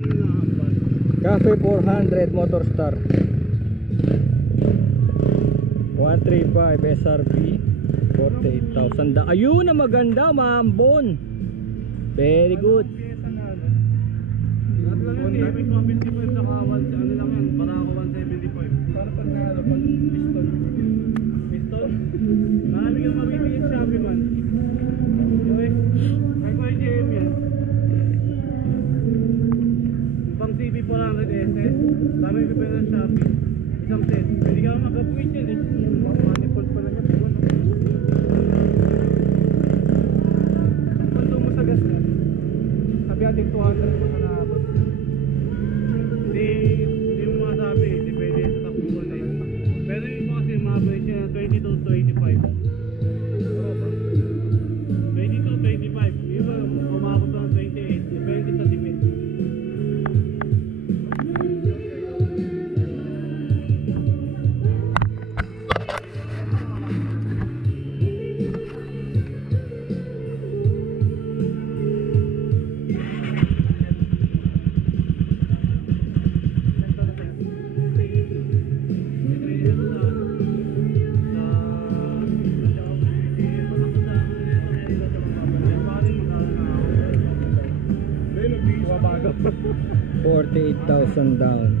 Cafe 400 Motor Star 135 SRP 48,000. Ayun na maganda, maambon. Very good. Para pag nalo, pag piston. Piston? Marami kang mabibigyan sa Shopee man. Okay? Kahit ko IGM yan. Pang CB 400SS. Dami yung bibigyan ng Shopee. Isang set. Pwede ka mag-upgrade yan eh. Manifold pala niya. Ang punto mo sa gas na. Sabi natin 200 mo na naabot. Hindi mo masabi. Depende sa takbuhan na yun. Pero yung iba kasi ma-average siya ng 20 to 25. 20 to 25. Iba umabot ng 28. Depende sa tipid. Bago. 48,000 down.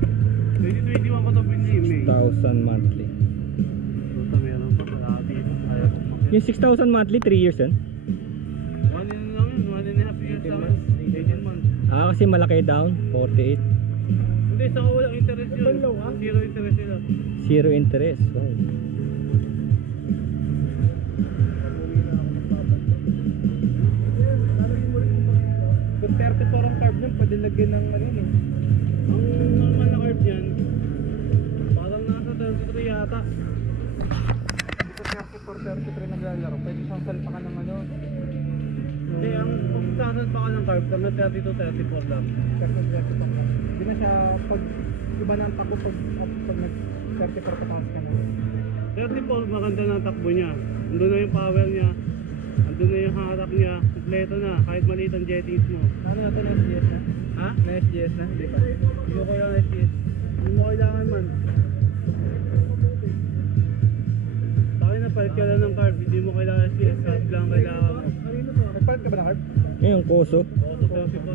2021 pa ito pinili. 6,000 monthly. Ito meron pa pala dito. Ayaw ko makita. Yung 6,000 monthly 3 years yan? 1 year lang yun. 1.5 years lang. 18 months. Ah, kasi malaki down 48. Hindi, saka walang interest yun. Zero interest yun. Zero interest. Wow. Kung 34 ang carb niyan, pwede lagyan ng ano yun eh. Ang normal na carb niyan, parang nasa 33 yata. Dito 34, 33 naglalaro, pwede siyang salpakan ng ano. Hindi, ang pagsasalpakan ng carb, kami 32, 34 lang. 34. Hindi na siya, pag iba na ang takbo pag nag 34 pataas ka na. 34, maganda na ang takbo niya. Andun na yung power niya. Andun na yung harap niya, kompleto na, kahit maliit ang jettings mo. Ano na ito, na SGS na? Ha? Na SGS na? Hindi pa. Hindi ko kailangan SGS. Hindi mo kailangan man. Takin na, palit ka lang ng carb, hindi mo kailangan SGS, carb lang kailangan mo. Nagpalit ka ba ng carb? Yung Koso. Oo, so 34